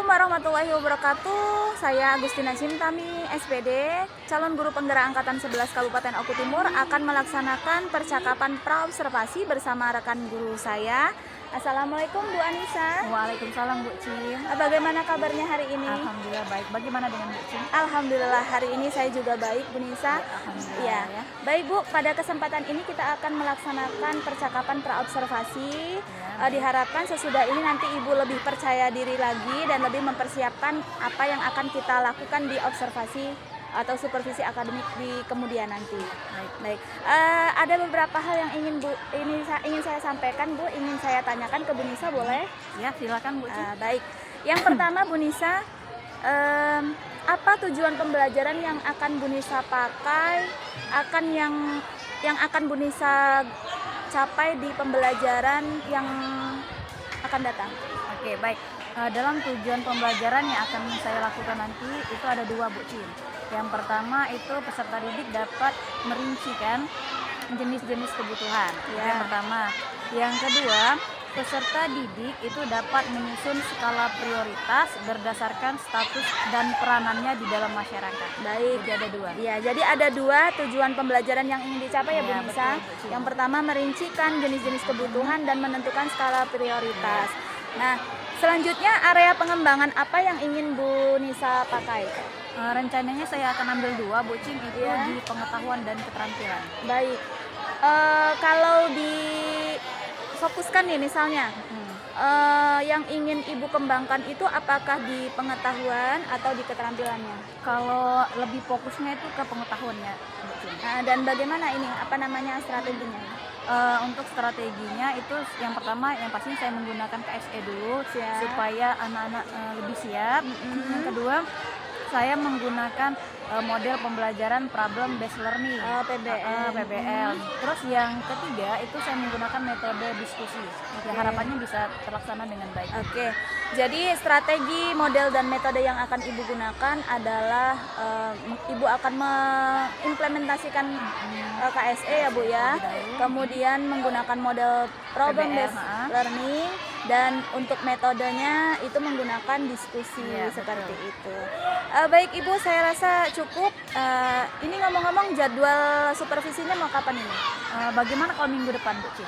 Assalamualaikum warahmatullahi wabarakatuh. Saya Agustina Cimtami, SPD, calon guru penggerak angkatan 11 Kabupaten Oku Timur, akan melaksanakan percakapan praobservasi bersama rekan guru saya. Assalamualaikum Bu Anissa. Waalaikumsalam Bu Cim. Bagaimana kabarnya hari ini? Alhamdulillah baik. Bagaimana dengan Bu Cim? Alhamdulillah hari ini saya juga baik Bu Nisa. Alhamdulillah ya. Baik Bu, pada kesempatan ini kita akan melaksanakan percakapan praobservasi. Diharapkan sesudah ini nanti Ibu lebih percaya diri lagi dan lebih mempersiapkan apa yang akan kita lakukan di observasi atau supervisi akademik di kemudian nanti. Baik. Ada beberapa hal yang ingin saya sampaikan Bu, ingin saya tanyakan ke Bu Nisa, boleh? Ya, silakan Bu Cim. Baik. Yang pertama Bu Nisa, apa tujuan pembelajaran yang akan Bu Nisa pakai, yang akan Bu Nisa capai di pembelajaran yang akan datang? Oke, baik. Dalam tujuan pembelajaran yang akan saya lakukan nanti itu ada dua Bu Cim. Yang pertama itu peserta didik dapat merincikan jenis-jenis kebutuhan. Ya. Yang pertama. Yang kedua, peserta didik itu dapat menyusun skala prioritas berdasarkan status dan peranannya di dalam masyarakat. Baik. Jadi ada dua. Ya, jadi ada dua tujuan pembelajaran yang ingin dicapai ya Bu Ya, Nisa. betul, Bu Cim. Yang pertama merincikan jenis-jenis kebutuhan dan menentukan skala prioritas. Nah, selanjutnya area pengembangan apa yang ingin Bu Nisa pakai? Rencananya saya akan ambil dua Bu Cim, itu Ya. di pengetahuan dan keterampilan. Baik. Kalau difokuskan nih misalnya, yang ingin Ibu kembangkan itu apakah di pengetahuan atau di keterampilannya? Kalau lebih fokusnya itu ke pengetahuannya Bu Cim. Dan bagaimana ini? Apa namanya strateginya? Untuk strateginya itu yang pertama yang pasti saya menggunakan KSE dulu Siap. supaya anak-anak lebih siap. Yang kedua saya menggunakan model pembelajaran problem based learning PBL. PBL. Terus yang ketiga itu saya menggunakan metode diskusi. Ya, harapannya bisa terlaksana dengan baik. Oke, jadi strategi, model, dan metode yang akan Ibu gunakan adalah Ibu akan mengimplementasikan KSE ya Bu ya, kemudian menggunakan model problem based learning, dan untuk metodenya itu menggunakan diskusi Ya, seperti betul. itu. Baik Ibu, saya rasa cukup. Ini ngomong-ngomong jadwal supervisinya mau kapan ini? Bagaimana kalau minggu depan Bu Cim?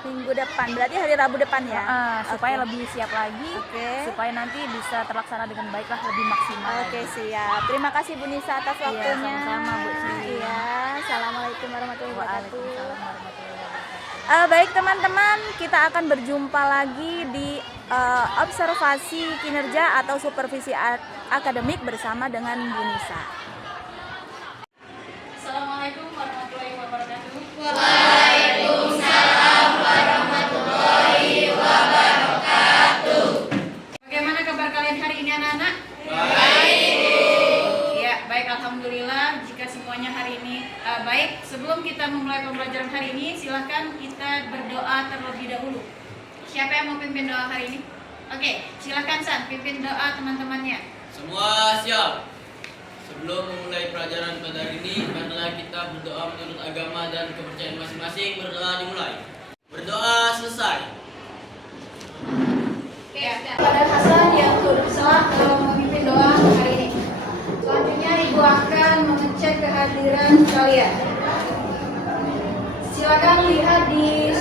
Minggu depan, berarti hari Rabu depan ya? Supaya Oke. lebih siap lagi, Oke. supaya nanti bisa terlaksana dengan baik lah, lebih maksimal. Oke, lagi. siap. Terima kasih Bu Nisa atas Iya, waktunya. sama-sama, Bu Cim. Iya, assalamualaikum warahmatullahi wabarakatuh. Waalaikumsalam warahmatullahi wabarakatuh. Baik teman-teman, kita akan berjumpa lagi di observasi kinerja atau supervisi akademik bersama dengan Bu Nisa. Assalamualaikum warahmatullahi wabarakatuh. Bagaimana kabar kalian hari ini anak-anak? Baik. Ya, baik, alhamdulillah jika semuanya hari ini baik. Sebelum kita memulai pembelajaran hari ini, silahkan kita berdoa terlebih dahulu. Siapa yang mau pimpin doa hari ini? Oke, silahkan San, pimpin doa teman-temannya. Semua siap. Sebelum memulai pelajaran pada hari ini, marilah kita berdoa menurut agama dan kepercayaan masing-masing. Berdoa dimulai. Berdoa selesai. Pada Hasan yang turut salah memimpin doa hari ini. Selanjutnya Ibu akan mengecek kehadiran kalian. Silakan lihat di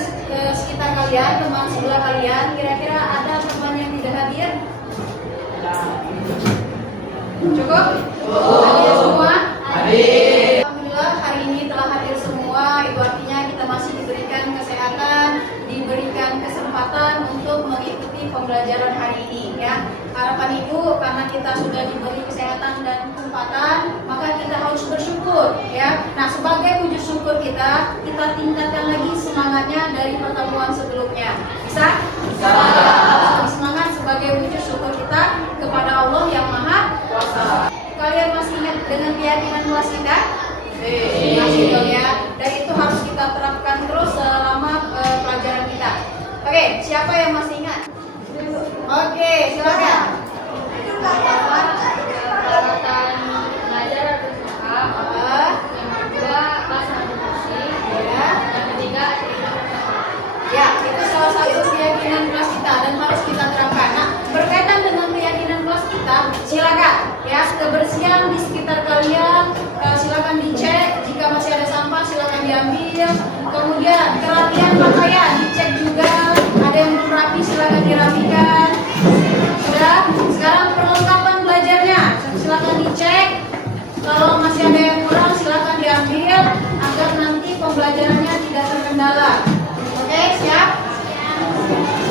sekitar kalian, teman sebelah kalian. Kira-kira ada teman yang tidak hadir? Cukup? Hadir semua? Hadir. Alhamdulillah hari ini telah hadir semua. Itu artinya kita masih diberikan kesehatan, diberikan kesempatan untuk mengikuti pembelajaran hari ini ya. Harapan Ibu karena kita sudah diberi kesehatan dan kesempatan, maka kita harus bersyukur ya. Nah, sebagai wujud syukur kita tingkatkan lagi semangatnya dari pertemuan sebelumnya. Bisa? Bisa. Semangat sebagai wujud syukur kita kepada Allah yang Maha Kuasa. Kalian masih ingat dengan keyakinan kelas kita? Masih dong ya. Dan itu harus kita terapkan terus selama pelajaran kita. Oke, siapa yang masih ingat? Oke, silakan. Peralatan belajar atau yang kedua bahasa musik, ya. Yang ketiga ya, itu salah satu keyakinan kelas kita dan harus kita terapkan. Nah, berkaitan dengan keyakinan kita, silakan ya, kebersihan di sekitar kalian silakan dicek, jika masih ada sampah silakan diambil. Kemudian kerapian pakaian dicek juga, ada yang belum rapi silakan dirapikan. Sudah, sekarang perlengkapan belajarnya silakan dicek, kalau masih ada yang kurang silakan diambil agar nanti pembelajarannya tidak terkendala. Oke, siap?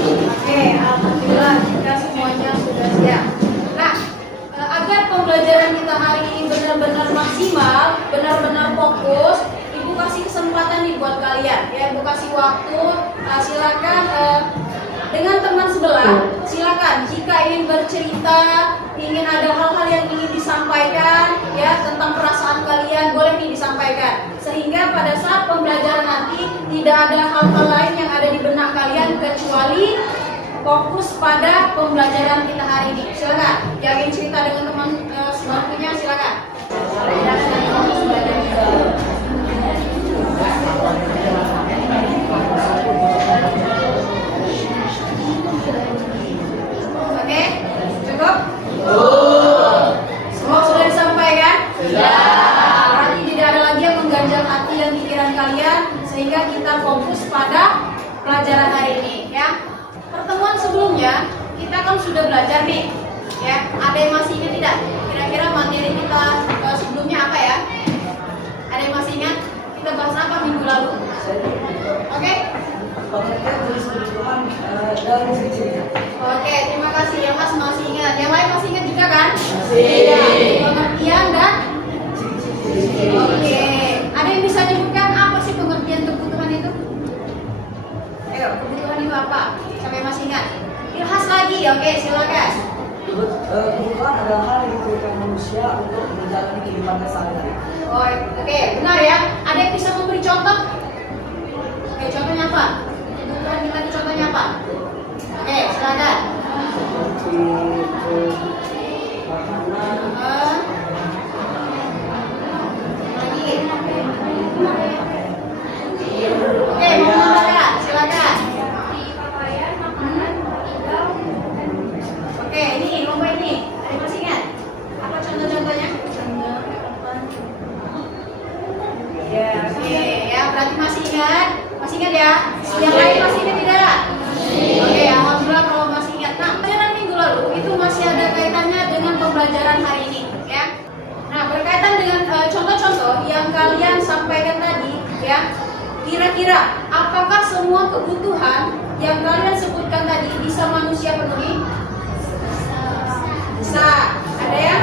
Oke, alhamdulillah kita semuanya sudah siap. Nah, agar pembelajaran kita hari ini benar-benar maksimal, benar-benar fokus, Ibu kasih kesempatan nih buat kalian ya, Ibu kasih waktu, silakan dengan teman sebelah, silakan jika ingin bercerita, ingin ada hal-hal yang ingin disampaikan ya tentang perasaan kalian, boleh nih disampaikan, sehingga pada saat pembelajaran nanti tidak ada hal-hal lain yang ada di benak kalian kecuali fokus pada pembelajaran kita hari ini. Silakan yang ingin cerita dengan teman sebangkunya, silakan. Oke, cukup? Semua sudah disampaikan? Sudah. Berarti tidak ada lagi yang mengganjal hati dan pikiran kalian, sehingga kita fokus pada pelajaran hari ini ya. Pertemuan sebelumnya kita kan sudah belajar nih ya. Ada yang masih ingat tidak? Kira-kira materi kita sebelumnya apa ya? Ada yang masih ingat? Kita bahas apa minggu lalu? Oke? Oke, terima kasih ya Mas, masih ingat. Yang lain masih ingat juga kan? Masih. Pengertian dan oke. Ada yang bisa menyebutkan apa sih pengertian kebutuhan itu? Ayo, kebutuhan itu apa? Sampai masih ingat? Ilhas lagi, oke silakan. Kebutuhan adalah hal yang dibutuhkan manusia untuk menjalani kehidupannya sehari-hari. Oh, oke, benar ya. Ada yang bisa memberi contoh? Oke, contohnya apa? Kebutuhan kita itu contohnya apa? Oke, silakan. Lagi. Oke, mau menambahkan? Silakan. Oke, ini lomba ini. Ada yang masih ingat? Apa contoh-contohnya? Ya, oke, ya berarti masih ingat? Masih ingat ya? Yang lain masih ingat tidak? Oke, alhamdulillah kalau masih ingat. Nah, pelajaran minggu lalu itu masih ada kaitannya dengan pembelajaran hari ini, ya. Nah, berkaitan dengan contoh-contoh yang kalian sampaikan tadi, ya. Kira-kira apakah semua kebutuhan yang kalian sebutkan tadi bisa manusia penuhi? Bisa. Ada ya?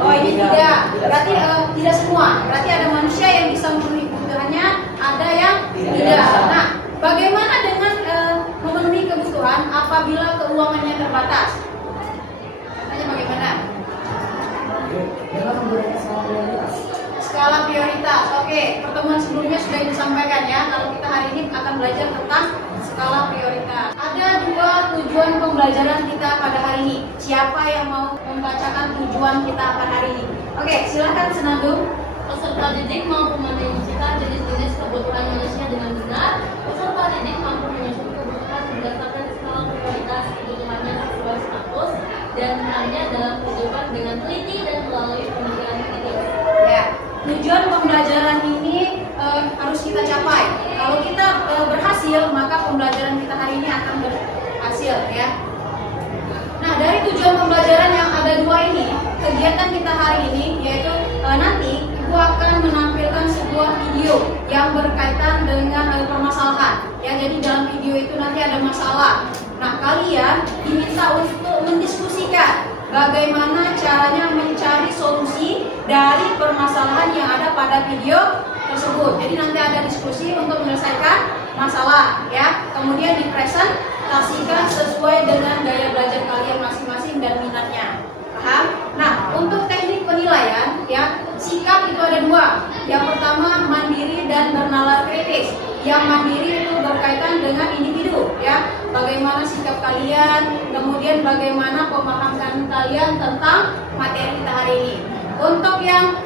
Oh, ini tidak. Berarti tidak semua. Berarti ada manusia yang bisa memenuhi kebutuhannya, ada yang tidak. Nah, bagaimana dengan memenuhi kebutuhan apabila keuangannya terbatas? Katanya bagaimana? Dengan menggunakan skala prioritas. Skala prioritas. Oke, pertemuan sebelumnya sudah disampaikan ya. Kalau kita hari ini akan belajar tentang skala prioritas. Ada dua tujuan pembelajaran kita pada hari ini. Siapa yang mau membacakan tujuan kita pada hari ini? Oke, silakan Senandung. Peserta didik mampu merincikan jenis-jenis kebutuhan manusia dengan benar. Peserta didik mampu menyusun kebutuhan berdasarkan skala prioritas kebutuhannya sesuai status dan perannya dalam kehidupan dengan teliti dan melalui pemikiran kritis. Ya, tujuan pembelajaran ini harus kita capai. Kalau kita berhasil, maka pembelajaran kita hari ini akan berhasil ya. Nah, dari tujuan pembelajaran yang ada dua ini, kegiatan kita hari ini yaitu nanti Ibu akan menampilkan sebuah video yang berkaitan dengan permasalahan. Ya, jadi dalam video itu nanti ada masalah. Nah, kalian diminta untuk mendiskusikan bagaimana caranya mencari solusi dari permasalahan yang ada pada video tersebut. Jadi nanti ada diskusi untuk menyelesaikan masalah ya. Kemudian dipresentasikan sesuai dengan gaya belajar kalian masing-masing dan minatnya. Paham? Nah, untuk teknik penilaian ya, sikap itu ada dua. Yang pertama mandiri dan bernalar kritis. Yang mandiri itu berkaitan dengan individu ya. Bagaimana sikap kalian, kemudian bagaimana pemahaman kalian tentang materi kita hari ini. Untuk yang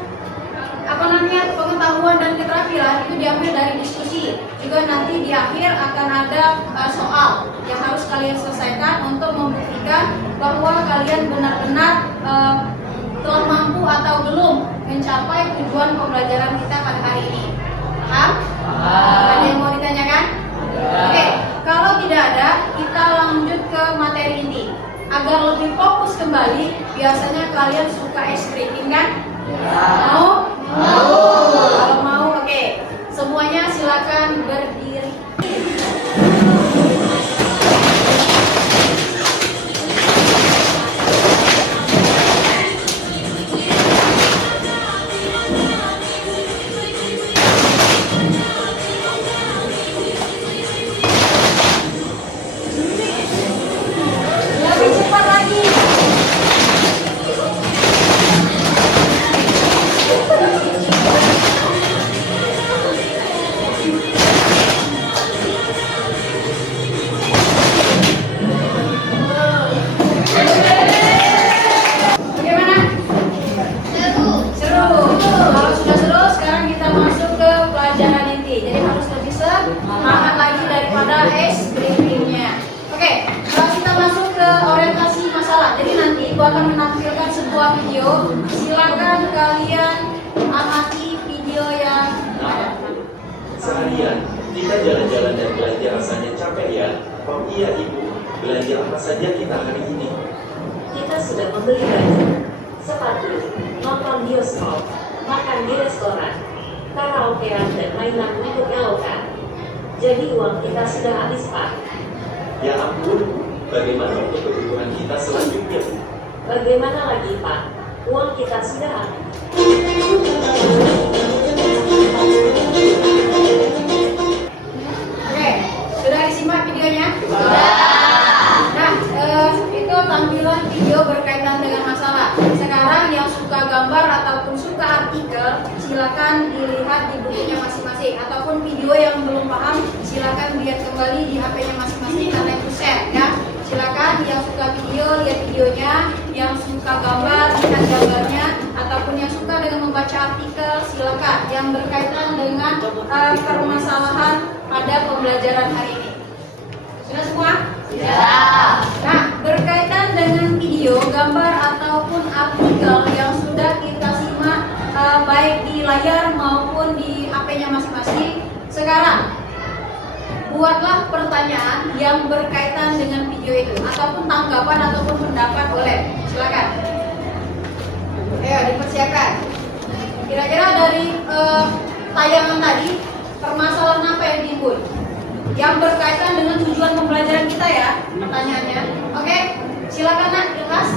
pengetahuan dan keterampilan itu diambil dari diskusi. Juga nanti di akhir akan ada soal yang harus kalian selesaikan untuk membuktikan bahwa kalian benar-benar telah mampu atau belum mencapai tujuan pembelajaran kita pada hari ini. Paham? Ada yang mau ditanyakan? Oke, kalau tidak ada, kita lanjut ke materi inti. Agar lebih fokus kembali, biasanya kalian suka es krim kan? Mau? Kalau mau, oke. Semuanya silakan berdiri. Lebih cepat lagi. Bagaimana? Seru. Kalau sudah seru, sekarang kita masuk ke pelajaran inti. Jadi harus lebih semangat lagi daripada skripsinya. Oke, kalau kita masuk ke orientasi masalah. Jadi nanti Ibu akan menampilkan sebuah video. Silakan kalian amati video yang ada. Seharian, kita jalan-jalan dan belanja rasanya capek ya. Oh iya ibu, belanja apa saja kita hari ini? Kita sudah membeli baju, sepatu, nonton bioskop, makan di restoran, karaokean dan mainan untuk elokan. Jadi uang kita sudah habis Pak. Ya ampun, bagaimana untuk kebutuhan kita selanjutnya? Bagaimana lagi Pak? Uang kita sudah habis. Oke, sudah disimak videonya? Nah, itu tampilan video berkaitan dengan masalah. Sekarang yang suka gambar ataupun suka artikel, silakan dilihat di bukunya masing-masing. Ataupun video yang belum paham, silakan lihat kembali di HP-nya masing-masing karena itu share ya. Silakan yang suka video, lihat videonya. Yang suka gambar, lihat gambarnya. Ataupun yang suka dengan membaca artikel, silakan. Yang berkaitan dengan permasalahan pada pembelajaran hari ini. Sudah semua? Sudah. Nah, berkaitan dengan video, gambar ataupun artikel yang sudah kita simak baik di layar maupun di HP-nya masing-masing. Sekarang buatlah pertanyaan yang berkaitan dengan video itu ataupun tanggapan ataupun pendapat boleh. Silakan. Ayo dipersiapkan. Kira-kira dari tayangan tadi permasalahan apa yang timbul? Yang berkaitan dengan tujuan pembelajaran kita ya, pertanyaannya. Oke, silakan Nak, Ilkas.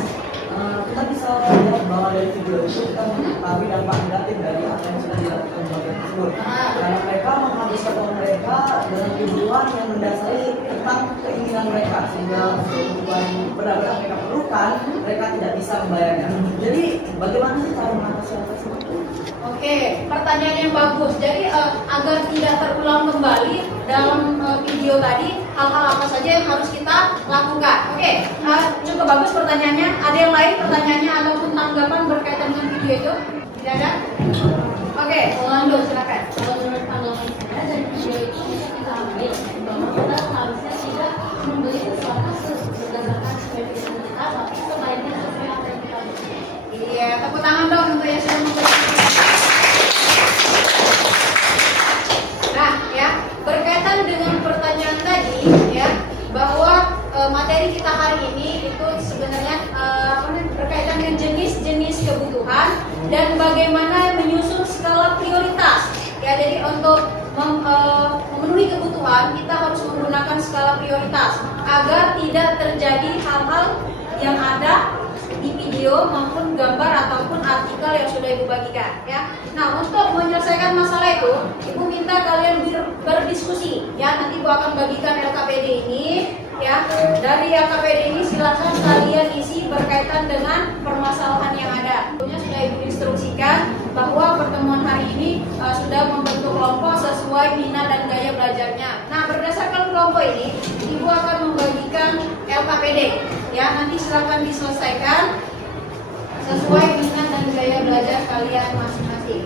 Kita bisa melihat bahwa dari video itu kita mengetahui dampak negatif dari apa yang sudah dilakukan bagian tersebut. Karena mereka menghabiskan uang mereka dengan tujuan yang mendasari tentang keinginan mereka, sehingga kebutuhan benar-benar mereka perlukan, mereka tidak bisa membayarnya. Jadi bagaimana sih cara mengatasi hal tersebut? Oke, pertanyaan yang bagus. Jadi agar tidak terulang kembali dalam video tadi, hal-hal apa saja yang harus kita lakukan. Oke, cukup bagus pertanyaannya. Ada yang lain pertanyaannya ataupun tanggapan berkaitan dengan video itu? Tidak ada? Oke, Orlando silakan. Kalau menurut tanggapan saya dari video itu bisa kita ambil bahwa kita seharusnya tidak membeli sesuatu berdasarkan preferensi kita, tapi sebaiknya sesuai apa yang kita beli. Iya, tepuk tangan dong untuk yang sudah membeli. Nah, ya, berkaitan dengan pertanyaan tadi, ya, bahwa materi kita hari ini itu sebenarnya berkaitan dengan jenis-jenis kebutuhan dan bagaimana menyusun skala prioritas. Ya, jadi untuk memenuhi kebutuhan kita harus menggunakan skala prioritas agar tidak terjadi hal-hal yang ada di video maupun gambar ataupun artikel yang sudah Ibu bagikan ya. Nah, untuk menyelesaikan masalah itu, Ibu minta kalian berdiskusi ya. Nanti Ibu akan bagikan LKPD ini ya. Dari LKPD ini silakan kalian isi berkaitan dengan permasalahan yang ada. Tentunya sudah Ibu instruksikan bahwa pertemuan hari ini sudah membentuk kelompok sesuai minat dan gaya belajarnya. Nah, berdasarkan kelompok ini, Ibu akan membagikan LKPD ya. Nanti silakan diselesaikan sesuai minat dan gaya belajar kalian masing-masing.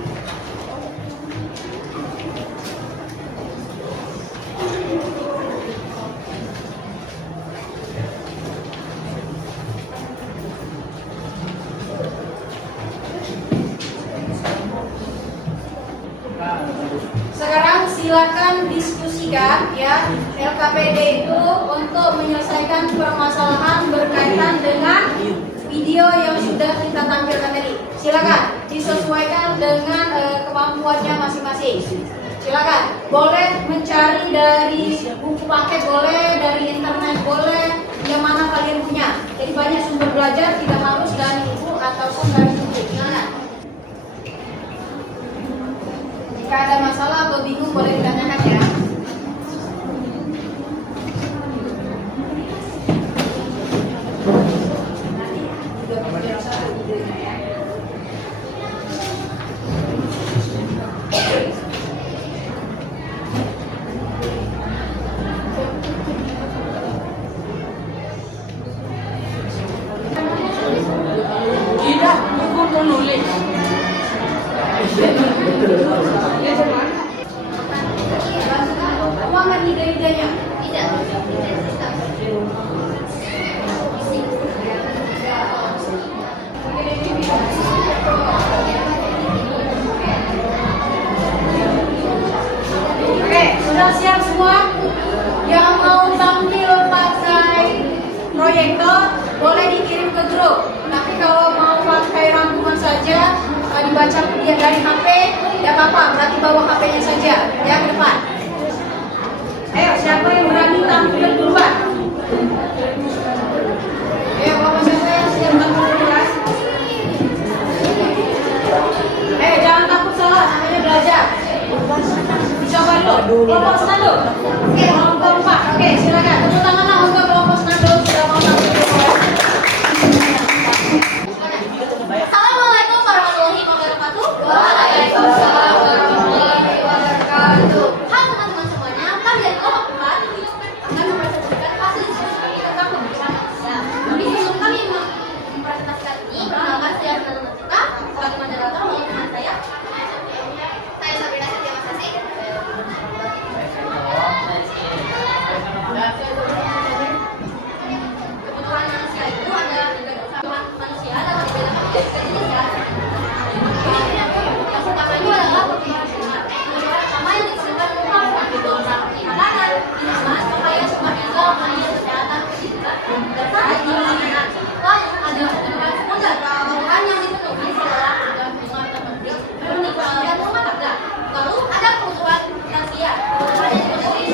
silakan diskusikan ya LKPD itu untuk menyelesaikan permasalahan berkaitan dengan video yang sudah kita tampilkan tadi. Silakan disesuaikan dengan kemampuannya masing-masing. Silakan, boleh mencari dari buku paket, boleh dari internet, boleh yang mana kalian punya. Jadi banyak sumber belajar, tidak harus dari ibu ataupun dari buku. Silakan. Jika ada masalah atau bingung boleh ditanyakan ya. Tidak, ibu mau nulis. Uangan ide-idenya. Tidak. Oke, sudah siap semua? Yang mau tampil pakai proyektor boleh dikirim ke grup. Tapi kalau mau pakai rangkuman saja dibaca dia dari HP, tidak apa-apa. Berarti bawa HP-nya saja ya ke depan. Ayo, siapa yang berani tampil duluan? Ayo, bapak siapa yang siap tampil duluan? Ayo, jangan takut salah, namanya belajar. Coba dulu, kelompok senado. Oke, kelompok 4. Oke, silakan. Tepuk tanganlah untuk kelompok senado sudah mau tampil duluan. Assalamualaikum warahmatullahi wabarakatuh. Waalaikumsalam warahmatullahi wabarakatuh. Hai teman-teman semuanya, kami dari kelompok 4 akan mempresentasikan hasil diskusi kami tentang pembicaraan manusia. Tapi sebelum kami mempresentasikan ini, perkenalkan saya Fernanda Cita sebagai moderator maupun teman saya. Saya Sabrina Setia Masasi. Kebutuhan manusia itu adalah kebutuhan manusia dapat dibedakan menjadi tiga jenis ya. Yang pertamanya adalah kebutuhan primer. Kebutuhan pertama yang disebutkan rumah kebutuhan seperti makanan, minuman, pakaian, sumber daya, mandi, kesehatan, pendidikan, dan sampai di makanan. Lalu ada kebutuhan sekunder. Kebutuhan yang dipenuhi setelah kebutuhan primer terpenuhi meningkatkan rumah tangga. Lalu ada kebutuhan tersier. Kebutuhan yang dipenuhi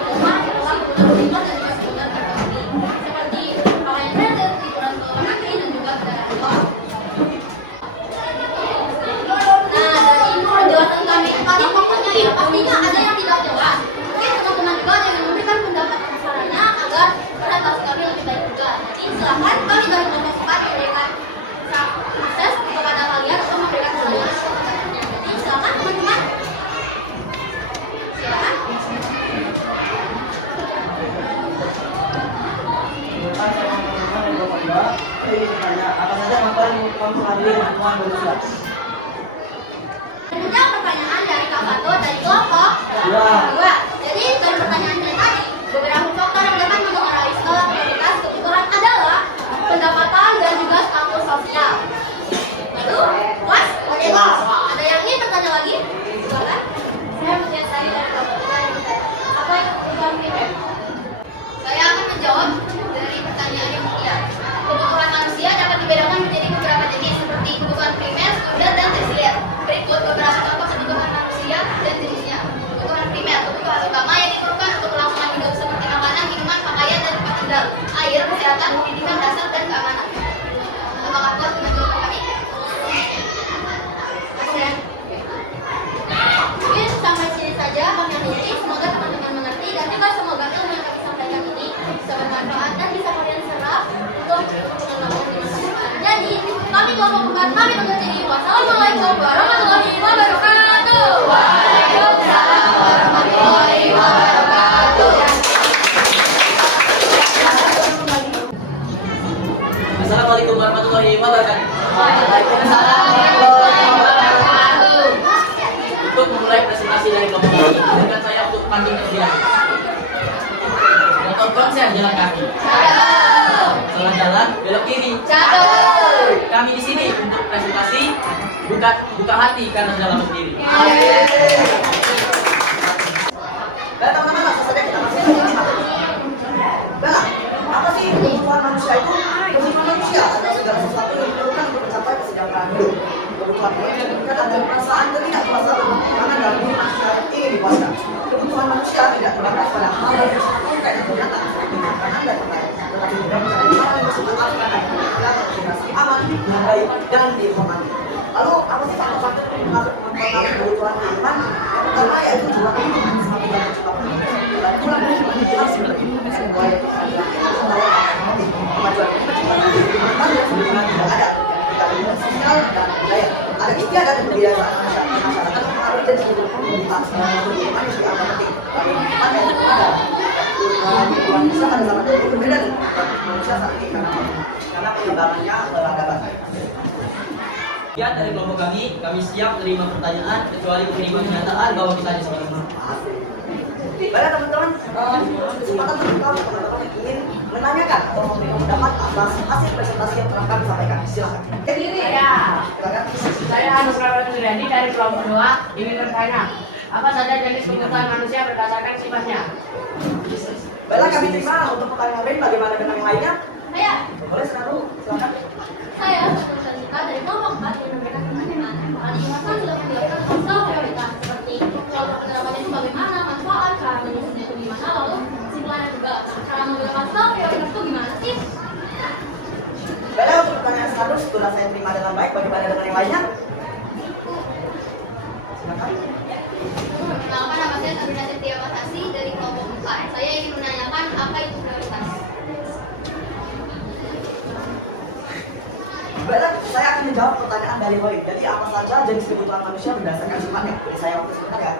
rumah setelah kebutuhan primer dan juga sekunder terpenuhi. Seperti pakaian branded, liburan ke luar negeri, dan juga kendaraan luar. Nah, dari penjelasan kami tadi pokoknya ya pastinya ada yang tidak jelas. Mungkin teman-teman juga ada yang memberikan pendapat sarannya agar presentasi kami lebih baik juga. Jadi silakan kami dari kelompok 4 memberikan akses kepada kalian untuk memberikan saran. Jadi silakan teman-teman. Silakan. Apa saja materi yang kamu pelajari di lingkungan manusia? Kemudian pertanyaan dari Kak Fato dari kelompok 2. Jadi dari pertanyaan yang tadi, beberapa faktor yang dapat mempengaruhi skala prioritas kebutuhan adalah pendapatan dan juga status sosial. Lalu, puas? Oke, ada yang ingin bertanya lagi? Silakan. Saya melihat tadi dari kelompok 3. Apa yang kebutuhan primer? Saya akan menjawab dari pertanyaan yang mulia. Kebutuhan manusia dapat dibedakan menjadi beberapa jenis seperti kebutuhan primer, sekunder, dan tersier. Berikut beberapa contoh kebutuhan manusia dan jenisnya. Kebutuhan primer, kebutuhan utama yang diperlukan untuk kelangsungan hidup seperti makanan, minuman, pakaian, dan tempat tinggal, air, kesehatan, pendidikan dasar, dan keamanan. Apakah puas dengan jawaban kami? Masih? Mungkin sampai sini saja kami akhiri. Semoga teman-teman mengerti dan juga semoga ilmu yang kami sampaikan ini bisa bermanfaat dan bisa kalian serap untuk melakukan di masa depan. Jadi, kami kelompok 4 kami undur diri. Wassalamualaikum warahmatullahi wabarakatuh. Waalaikumsalam warahmatullahi wabarakatuh. Assalamualaikum warahmatullahi wabarakatuh. Waalaikumsalam warahmatullahi wabarakatuh. Untuk memulai presentasi dari kelompok ini, izinkan saya untuk panggil kalian. Motor konser jalan kaki. Salah jalan, belok kiri. Kami di sini untuk presentasi buka hati karena dalam berdiri. Dan teman-teman langsung saja kita masuk ke sini. Nah, apa sih kebutuhan manusia itu? Kebutuhan manusia adalah segala sesuatu yang diperlukan untuk mencapai kesejahteraan hidup. Kebutuhan ini kan ada perasaan ketidakpuasan karena dalam diri manusia ingin dipuaskan. Kebutuhan manusia tidak terbatas pada hal yang bersifat dan binatang, makanan dan lain-lain, tetapi juga mencari hal yang bersifat makanan, yang aman, baik dan dihormati. Lalu apa sih faktor-faktor yang mempengaruhi kebutuhan iman? Yang pertama yaitu jiwa kehidupan seperti yang kita dan pulang harus kemajuan tidak ada keadilan sosial dan budaya. Ada istiadat dan kebiasaan masyarakat mempengaruhi dan sebetulnya komunitas bagaimana yang dianggap penting. Bagaimana yang ada kebutuhan bisa pada zaman itu berbeda dengan manusia saat ini karena penyebarannya beragam. Ya, dari kelompok kami siap menerima pertanyaan kecuali menerima kenyataan bahwa kita hanya sama-sama. Baiklah teman-teman, kesempatan terbuka untuk teman-teman yang ingin menanyakan atau memberikan pendapat atas hasil presentasi yang telah kami sampaikan. Silakan. Ya, Silakan. saya Anugrah Suryadi dari kelompok 2 ingin bertanya, apa saja jenis kebutuhan manusia berdasarkan sifatnya? Baiklah, kami terima untuk pertanyaan lain. Bagaimana dengan yang lainnya? Saya, Boleh sekarang, silakan. saya lulusan kita dari kelompok 4 yang memberikan pertanyaan. Maka diingatkan sudah menjelaskan masalah prioritas seperti kelompok penerapannya itu bagaimana, manfaat, cara menyusunnya itu gimana, lalu kesimpulannya juga cara menggunakan masalah prioritas itu gimana sih? Baiklah, untuk pertanyaan satu sudah saya terima dengan baik. Bagaimana dengan yang lainnya? Silakan. Perkenalkan, nama saya Sabrina Setia Masasi dari kelompok 4. Saya ingin menanyakan apa itu prioritas. Baiklah, saya akan menjawab pertanyaan dari Wahid. Jadi apa saja jenis kebutuhan manusia berdasarkan sifatnya? Jadi saya waktu sebentar ya.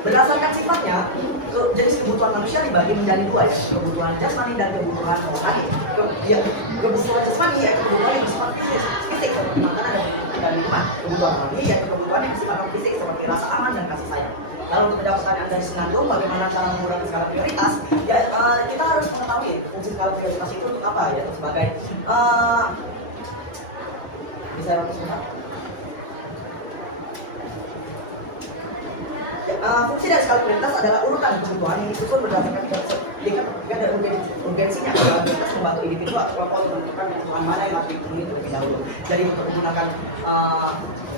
Berdasarkan sifatnya, jenis kebutuhan manusia dibagi menjadi dua ya, kebutuhan jasmani dan kebutuhan rohani. Kebutuhan jasmani yaitu kebutuhan yang bersifat fisik seperti makanan dan minuman. Kebutuhan rohani yaitu kebutuhan yang bersifat non fisik seperti rasa aman dan kasih sayang. Lalu untuk menjawab pertanyaan dari Sinandung, bagaimana cara mengurangi skala prioritas? Ya, kita harus mengetahui fungsi skala prioritas itu untuk apa ya? Sebagai bisa waktu sebentar. Fungsi dari skala prioritas adalah urutan kebutuhan yang disusun berdasarkan kepentingan dan urgensinya. Prioritas membantu individu atau kelompok untuk menentukan kebutuhan mana yang harus dipenuhi terlebih dahulu. Jadi untuk menggunakan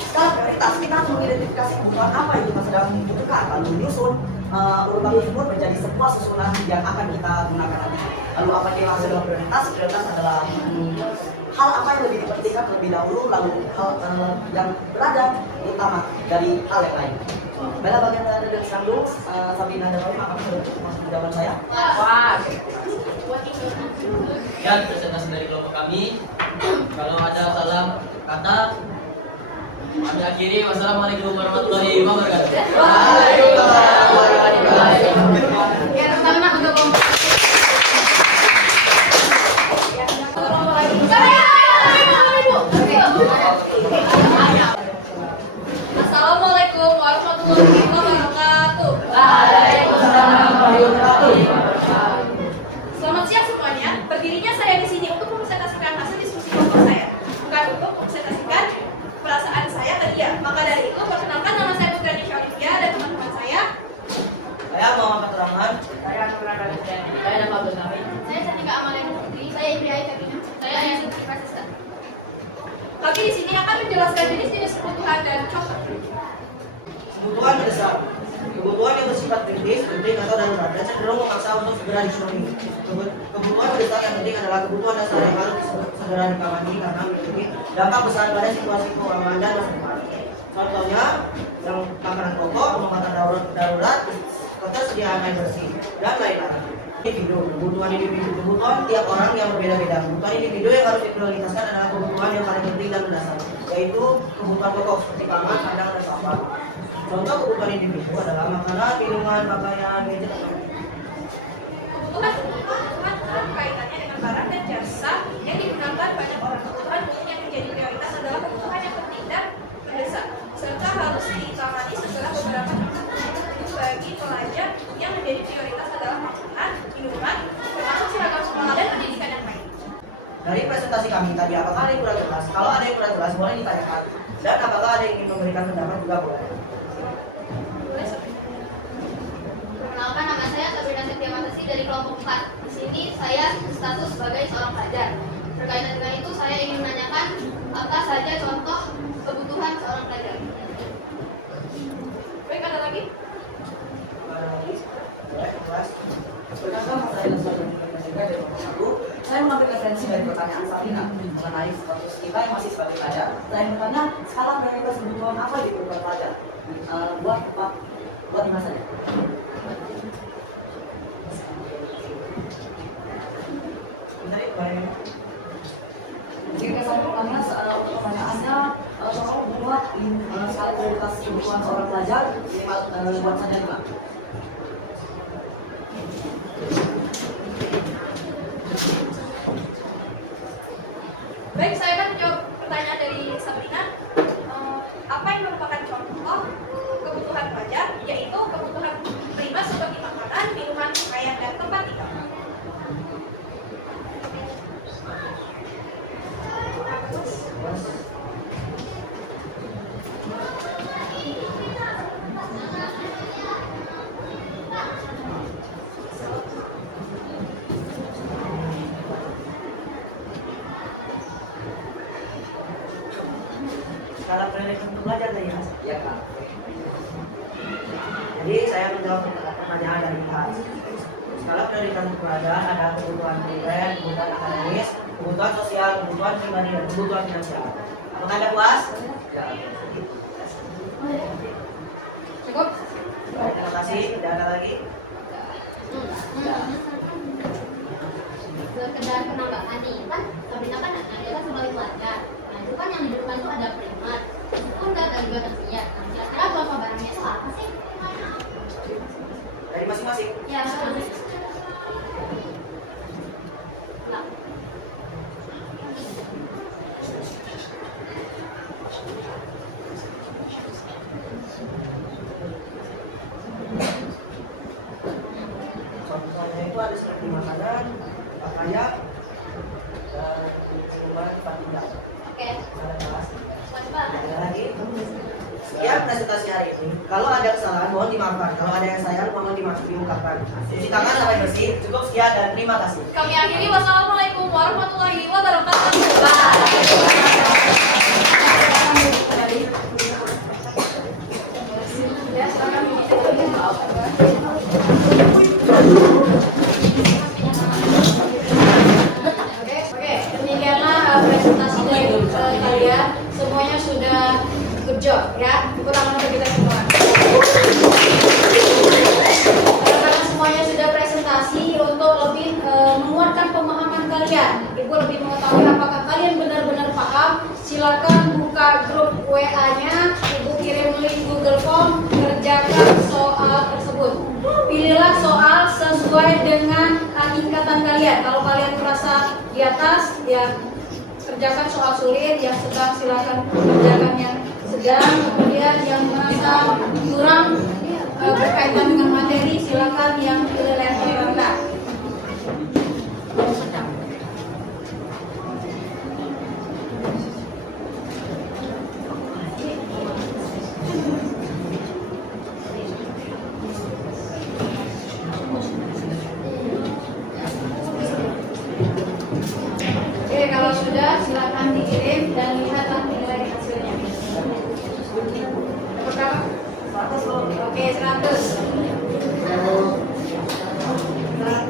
skala prioritas, kita harus mengidentifikasi kebutuhan apa yang kita sedang membutuhkan, lalu menyusun urutan tersebut menjadi sebuah susunan yang akan kita gunakan nanti. Lalu apa yang masuk dalam prioritas? Prioritas adalah hal apa yang lebih dipentingkan terlebih dahulu, lalu hal yang berada utama dari hal yang lain. Baiklah, bagian ada dari Sandung, Sabrina dan Roy, apakah sudah masuk ke jawaban saya? Wah, Ya, presentasi dari kelompok kami. Kalau ada salah kata, kami akhiri. Wassalamualaikum warahmatullahi wabarakatuh. Waalaikumsalam warahmatullahi wabarakatuh. Ya, pertama untuk kelompok Assalamualaikum warahmatullahi wabarakatuh. Selamat siang semuanya. Berdirinya saya di sini untuk mempresentasikan hasil diskusi kelompok saya, bukan untuk mempresentasikan perasaan saya ke dia. Maka dari itu, perkenalkan nama saya Putri Olivia dan teman-teman saya. Saya Muhammad Rahman. saya Anugrah Suryadi. Saya nama Abdul Hamid. Saya Satika Amalia Putri. Saya Ibri Aitabina. Saya Ayah Fasista. Kami di sini akan menjelaskan jenis-jenis kebutuhan dan contoh. Kebutuhan mendesak. Kebutuhan yang bersifat kritis, penting atau darurat dan cenderung memaksa untuk segera dipenuhi. Kebutuhan mendesak yang penting adalah kebutuhan dasar yang harus segera dipahami karena memiliki dampak besar pada situasi keuangan dan masa depan. Contohnya, yang makanan pokok, pengobatan darurat, ketersediaan air bersih, dan lain-lain. Individu, kebutuhan individu, kebutuhan tiap orang yang berbeda-beda. Kebutuhan individu yang harus diprioritaskan adalah kebutuhan yang paling penting dan mendasar, yaitu kebutuhan pokok seperti pangan, sandang, dan sampah. Contoh kebutuhan individu adalah makanan, minuman, pakaian, gadget, dan lain-lain. Kebutuhan kaitannya dengan barang dan jasa yang digunakan banyak orang. Kebutuhan umum yang menjadi prioritas adalah kebutuhan yang penting dan mendesak, serta harus ditangani setelah beberapa tahun. Bagi pelajar yang menjadi prioritas adalah makanan, minuman, termasuk seragam sekolah dan pendidikan yang lain. Dari presentasi kami tadi, apakah ada yang kurang jelas? Kalau ada yang kurang jelas, boleh ditanyakan. Dan apakah ada yang ingin memberikan pendapat juga boleh. saya Sabrina Setiawatasi dari kelompok 4. Di sini saya status sebagai seorang pelajar. Berkaitan dengan itu, saya ingin menanyakan apa saja contoh kebutuhan seorang pelajar. Baik, ada lagi? Saya mengambil referensi dari pertanyaan Sabrina mengenai status kita yang masih sebagai pelajar. Saya bertanya skala prioritas kebutuhan apa di kebutuhan pelajar buat Dimas saja. Benar ya, Pak? Jika saya pertanyaan pertanyaannya soal buat skala prioritas kebutuhan seorang pelajar buat saja Pak. Baik, saya akan menjawab pertanyaan dari Sabrina. Apa yang merupakan contoh kebutuhan pelajar, yaitu kebutuhan prima seperti makanan, minuman, pakaian, dan tempat tinggal. Skala prioritas untuk belajar tadi Mas? Iya Kak. Jadi saya menjawab pertanyaan dari Mas. Skala prioritas untuk belajar ada kebutuhan primer, kebutuhan akademis, kebutuhan sosial, kebutuhan pribadi, dan kebutuhan finansial. Apakah Anda puas? Ya. Cukup? Baik, terima kasih. Tidak ada lagi. Sekedar penambahan nih, kan Sabrina kan adalah sebagai pelajar. Nah itu kan yang di depan itu ada primat, sekunder, dan juga tersier. Nah kira-kira contoh barangnya itu apa sih? Dari masing-masing. Ya, betul. Nah, Contohnya itu ada seperti makanan, pakaian, dan minuman tempat tinggal. oke. Ada Ada lagi? Sekian presentasi hari ini. Kalau ada kesalahan mohon dimaafkan. Kalau ada yang sayang mohon diungkapkan. Cuci tangan sampai bersih. Cukup sekian dan terima kasih. Kami akhiri. Wassalamualaikum warahmatullahi wabarakatuh. Oke, demikianlah presentasi dari kalian. Semuanya sudah good job ya. Tepuk tangan untuk kita semua. Karena semuanya sudah presentasi untuk lebih menguatkan pemahaman kalian. Ibu lebih mengetahui apakah kalian benar-benar paham. Silakan buka grup WA-nya, Ibu kirim link Google Form, kerjakan soal tersebut. Pilihlah soal sesuai dengan tingkatan kalian. Kalau kalian merasa di atas, ya kerjakan soal sulit. Yang sedang silakan kerjakan yang sedang. Kemudian yang merasa kurang berkaitan dengan materi, silakan yang level rendah. Oke, kalau sudah silakan dikirim dan lihatlah nilai hasilnya. Berapa? 100. Oke, 100.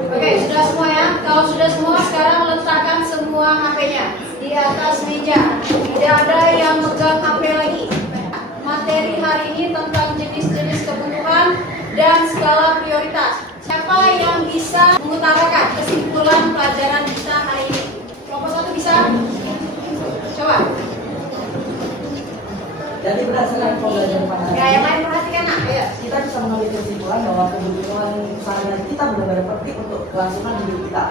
Oke, sudah semua ya? Kalau sudah semua, sekarang letakkan semua HP-nya di atas meja. Tidak ada yang megang HP lagi. Materi hari ini tentang jenis-jenis kebutuhan dan skala prioritas. Siapa yang bisa mengutarakan kesimpulan pelajaran kita hari ini? Kelompok 1 bisa? Coba. Jadi berdasarkan pembelajaran pada hari Ya, yang ini, lain perhatikan nak. Ya. kita bisa mengambil kesimpulan bahwa kebutuhan sehari-hari kita benar-benar penting untuk kelangsungan hidup kita.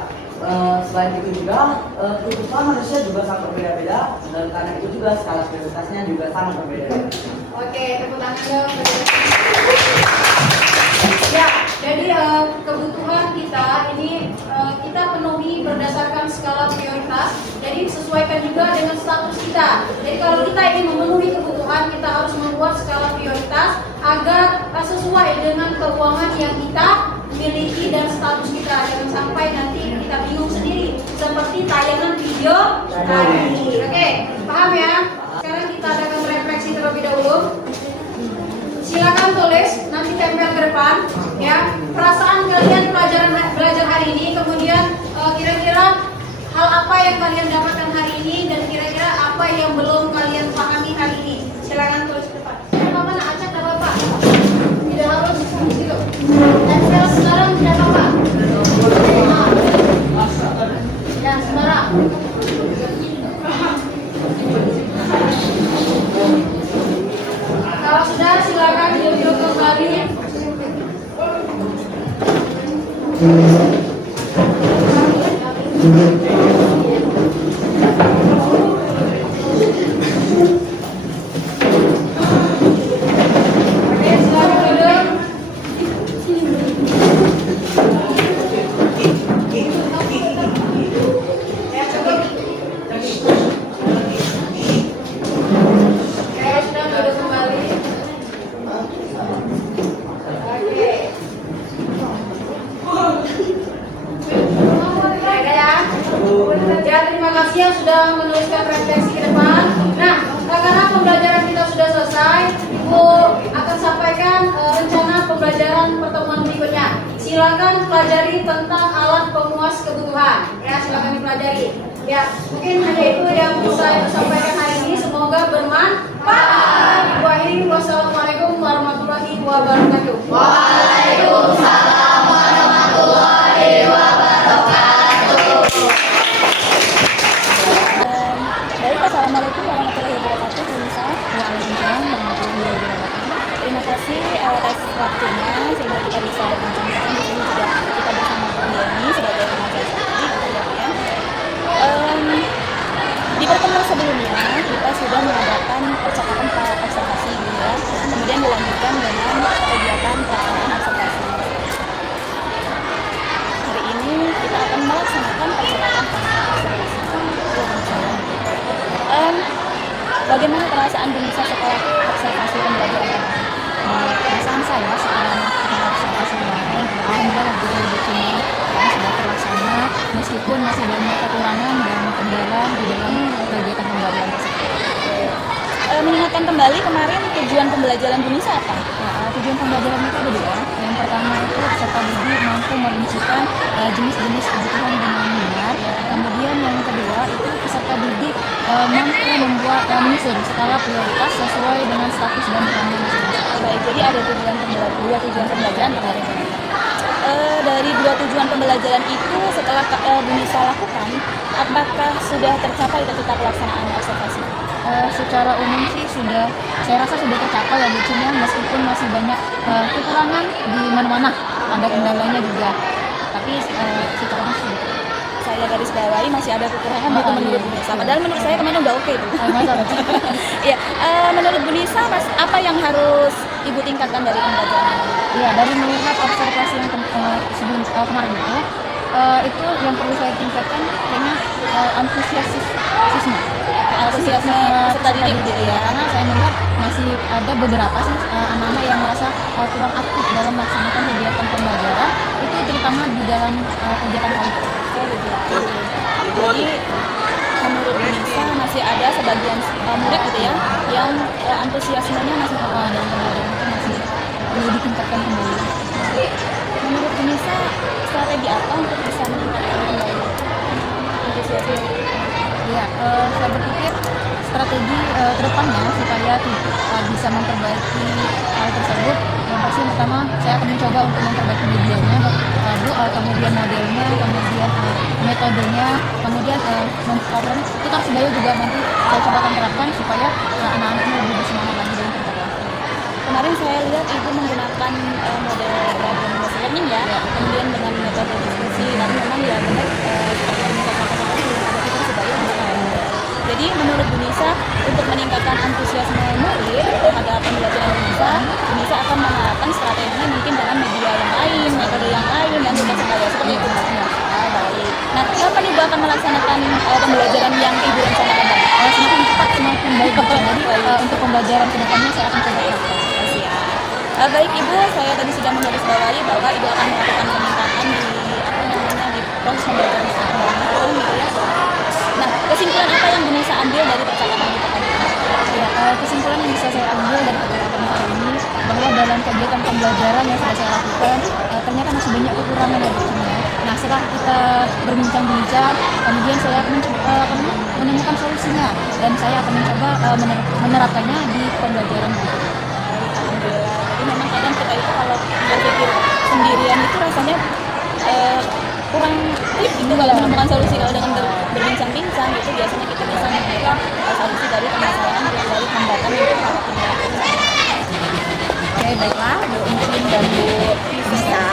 Selain itu juga kebutuhan manusia juga sangat berbeda-beda, dan karena itu juga skala prioritasnya juga sangat berbeda. Oke, tepuk tangan dong. Ya, jadi kebutuhan kita ini kita penuhi berdasarkan skala prioritas. Jadi sesuaikan juga dengan status kita. Jadi kalau kita ingin memenuhi kebutuhan, kita harus membuat skala prioritas agar sesuai dengan keuangan yang kita miliki dan status kita. Jangan sampai nanti kita bingung sendiri seperti tayangan video tadi. Oke, paham ya? Sekarang kita adakan refleksi terlebih dahulu. Silakan tulis, nanti tempel ke depan ya. Perasaan kalian belajar hari ini, kemudian kira-kira hal apa yang kalian dapatkan hari ini dan kira-kira apa yang belum kalian pahami hari ini. Silakan tulis ke depan. Apa nak acak tak apa-apa. Tidak harus gitu. Tempel sekarang tidak apa-apa. Ya, sembarang. Kalau sudah silakan duduk kembali. Oke, silakan duduk. Ya, cukup. Oke, sudah duduk kembali. Ya, terima kasih yang sudah menuliskan refleksi ke depan. Nah, karena pembelajaran kita sudah selesai, Ibu akan sampaikan rencana pembelajaran pertemuan berikutnya. Silakan pelajari tentang alat pemuas kebutuhan. Ya, silakan dipelajari. Ya, mungkin hanya itu yang bisa Ibu sampaikan hari ini. Semoga bermanfaat. Ibu akhiri, wassalamualaikum warahmatullahi wabarakatuh. Waalaikumsalam warahmatullahi wabarakatuh. Baik, assalamualaikum warahmatullahi wabarakatuh. Waalaikumsalam warahmatullahi wabarakatuh. Terima kasih atas waktunya sehingga kita bisa bincang-bincang di sini juga kita bersama Bu Yeni sebagai pengajar statistik gitu ya. Di pertemuan sebelumnya kita sudah mengadakan percakapan observasi gitu ya. Kemudian dilanjutkan dengan kegiatan pelaksanaan observasi. Hari ini kita akan melaksanakan percakapan observasi. Bagaimana perasaan Denisa setelah observasi pembelajaran? Perasaan saya setelah observasi kemarin, alhamdulillah lebih cuma sudah terlaksana meskipun masih banyak kekurangan dan kendala di dalam kegiatan pembelajaran tersebut. Mengingatkan kembali kemarin tujuan pembelajaran Denisa apa? Tujuan pembelajaran itu ada dua. Yang pertama itu peserta didik mampu merincikan jenis-jenis kebutuhan dengan benar. Kemudian yang kedua itu peserta didik mampu membuat menyusun skala prioritas sesuai dengan status dan perannya masing-masing. Baik, jadi ada dua tujuan pembelajaran kemarin. Dari dua tujuan pembelajaran itu setelah Denisa lakukan, apakah sudah tercapai ketika pelaksanaan observasi? Secara umum sih saya rasa sudah tercapai ya Bu Cina, meskipun masih banyak kekurangan di mana-mana, ada kendalanya juga. Tapi secara umum sudah. Saya garis bawahi masih ada kekurangan gitu menurut Bu Nisa. Padahal menurut saya kemarin udah oke Bu. Iya, menurut Bu Nisa apa yang harus Ibu tingkatkan dari pembelajaran? Iya, dari melihat observasi yang sebelum kemarin itu yang perlu saya tingkatkan kayaknya antusiasme peserta didik gitu ya. Karena saya melihat masih ada beberapa sih anak-anak yang merasa kurang aktif dalam melaksanakan kegiatan pembelajaran, itu terutama di dalam kegiatan politik. Jadi menurut Denisa masih ada sebagian murid gitu ya yang antusiasmenya masih dalam pembelajaran itu masih perlu ditingkatkan kembali. Menurut Denisa strategi apa untuk bisa meningkatkan kembali antusiasme? Ya, saya berpikir strategi kedepannya supaya bisa memperbaiki hal tersebut. Yang pasti pertama saya akan mencoba untuk memperbaiki medianya, Bu, kemudian modelnya, kemudian metodenya, kemudian tutor sebaya juga nanti saya coba akan terapkan supaya anak-anaknya lebih bersemangat lagi dalam pembelajaran. Kemarin saya lihat Ibu menggunakan model problem learning ya, kemudian dengan metode diskusi, tapi memang ya benar seperti yang Nisa katakan tadi ada tutor sebaya. Jadi menurut Bu Nisa untuk meningkatkan antusiasme murid terhadap pembelajaran Nisa akan menerapkan strategi mungkin dengan media yang lain, metode yang lain dan tutor sebaya seperti itu. Baik. Nah, kapan Ibu akan melaksanakan pembelajaran yang Ibu rencanakan tadi? Semakin cepat semakin baik. Jadi untuk pembelajaran kedepannya saya akan coba. Baik Ibu, saya tadi sudah menggarisbawahi bahwa Ibu akan melakukan permintaan di proses pembelajaran sekarang gitu ya. Nah, kesimpulan apa yang bisa ambil dari percakapan kita tadi? Ya, kesimpulan yang bisa saya ambil dari percakapan hari ini bahwa dalam kegiatan pembelajaran yang sudah saya lakukan ternyata masih banyak kekurangan ya Bu Cin ya. Nah, setelah kita berbincang-bincang, kemudian saya akan menemukan solusinya dan saya akan mencoba menerapkannya di pembelajaran berikutnya. Alhamdulillah. Jadi memang kadang kita itu kalau berpikir sendirian itu rasanya kurang klik gitu kalau menemukan solusi. Kalau dengan berbincang-bincang itu biasanya kita bisa menemukan solusi dari permasalahan dari hambatan yang kita hadapi. Oke, baiklah Bu Uncin dan Bu Bisa.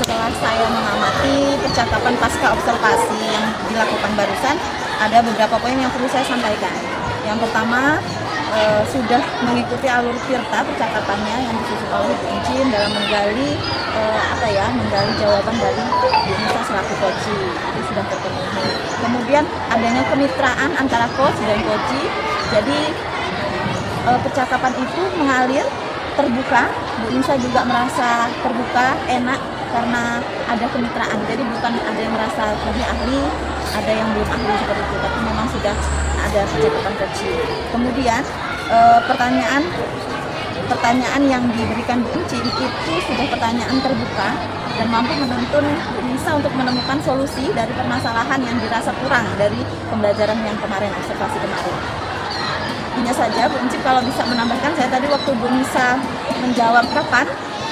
Setelah saya mengamati percakapan pasca observasi yang dilakukan barusan, ada beberapa poin yang perlu saya sampaikan. Yang pertama, sudah mengikuti alur tirta percakapannya yang disusun oleh Bu Uncin dalam menggali menggali jawaban dari Bu Nisa selaku coach. Itu sudah terpenuhi. Kemudian adanya kemitraan antara coach dan coach. Jadi percakapan itu mengalir terbuka. Bu Nisa juga merasa terbuka, enak karena ada kemitraan. Jadi bukan ada yang merasa lebih ahli, ada yang belum ahli seperti itu, tapi memang sudah ada percakapan kecil. Kemudian pertanyaan yang diberikan Bu Uncin itu sudah pertanyaan terbuka dan mampu menuntun Bu Nisa untuk menemukan solusi dari permasalahan yang dirasa kurang dari pembelajaran yang kemarin, observasi kemarin. Hanya saja Bu Uncin kalau bisa menambahkan, saya tadi waktu Bu Nisa menjawab kapan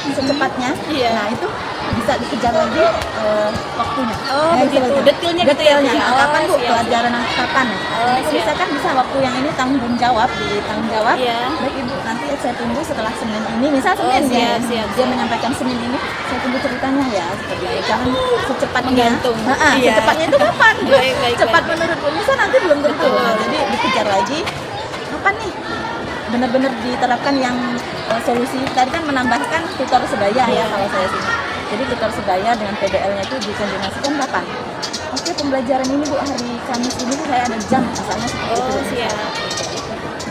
secepatnya, nah itu bisa dikejar lagi waktunya. Oh, begitu. Detailnya gitu ya. Kapan Bu Siap. pelajaran kapan? Nanti Bu Nisa kan bisa waktu yang ini tanggung jawab. Iya. Baik Ibu, nanti saya tunggu setelah Senin ini. Misal Senin dia menyampaikan Senin ini, saya tunggu ceritanya ya seperti itu. Jangan secepatnya. Menggantung. Iya. Secepatnya itu kapan? Baik. Cepat menurut Bu Nisa nanti belum tentu. Jadi dikejar lagi. Kapan nih? Benar-benar diterapkan yang solusi. Tadi kan menambahkan tutor sebaya ya kalau saya sih. Jadi tutor sebaya dengan PBL-nya itu dikoordinasikan kapan? Oke, pembelajaran ini Bu hari Kamis ini saya ada jam misalnya seperti itu. Siap.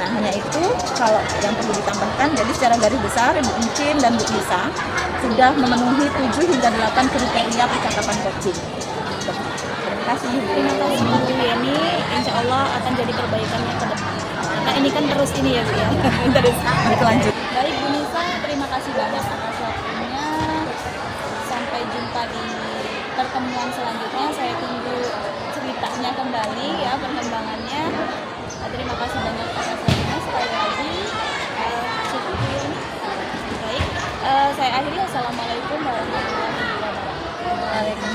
Nah, hanya itu kalau yang perlu ditambahkan, jadi secara garis besar Bu Uncin dan Bu Nisa sudah memenuhi 7 hingga 8 kriteria percakapan coaching. Terima kasih. Terima kasih Bu Yeni, insya Allah akan jadi perbaikannya ke depan. Karena ini kan terus ini ya Bu ya. Terus Lanjut. Baik Bu Nisa, terima kasih banyak atas waktunya. Sampai jumpa di pertemuan selanjutnya. Saya tunggu ceritanya kembali ya, perkembangannya. Terima kasih banyak atas waktunya sekali lagi. Baik, saya akhiri. Assalamualaikum warahmatullahi wabarakatuh.